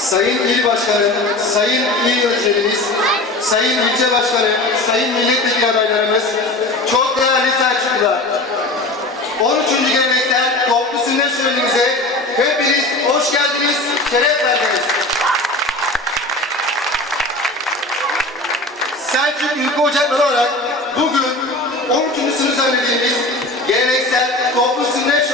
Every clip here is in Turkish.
Sayın İl Başkanı, Sayın İl Yöneticilerimiz, Sayın İlçe Başkanı, Sayın Milletvekili adaylarımız, çok değerli Selçuklular. 13. geleneksel toplu sünnet şölenimize hepiniz hoş geldiniz, şeref verdiniz. Selçuk Ülke Ocakları olarak bugün 13. sınıf düzenlediğimiz geleneksel toplu sünnet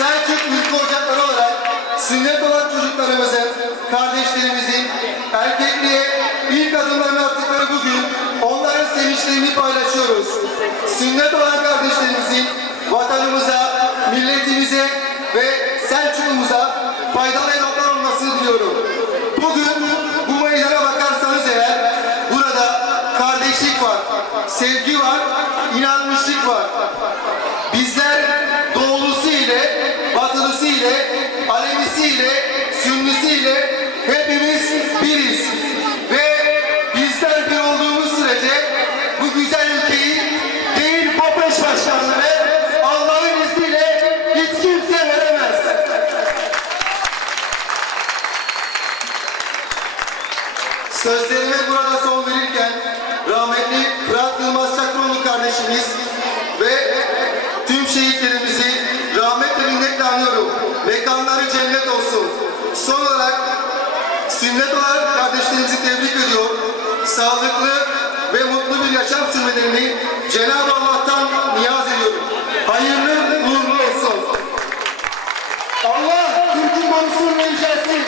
Selçuk Ülke Ocakları olarak sünnet olan çocuklarımızın, kardeşlerimizin erkekliğe ilk adımlarını attıkları bugün onların sevinçlerini paylaşıyoruz. Sünnet olan kardeşlerimizin vatanımıza, milletimize ve Selçuk'umuza faydalı evlatlar olmasını diliyorum. Bugün bu meydana bakarsanız eğer burada kardeşlik var, sevgi var, inanmışlık var. Alevisi ile, Sünnisi ile hepimiz biriz. Ve bizler bir olduğumuz sürece bu güzel ülkeyi değil Popeş başkanları Allah'ın izniyle hiç kimse veremez. Sözlerime burada son Simlet olarak kardeşlerimizi tebrik ediyor. Sağlıklı ve mutlu bir yaşam sürmelerini Cenab-ı Allah'tan niyaz ediyorum. Hayırlı uğurlu olsun. Allah Türk'ün manusunu yücelsin.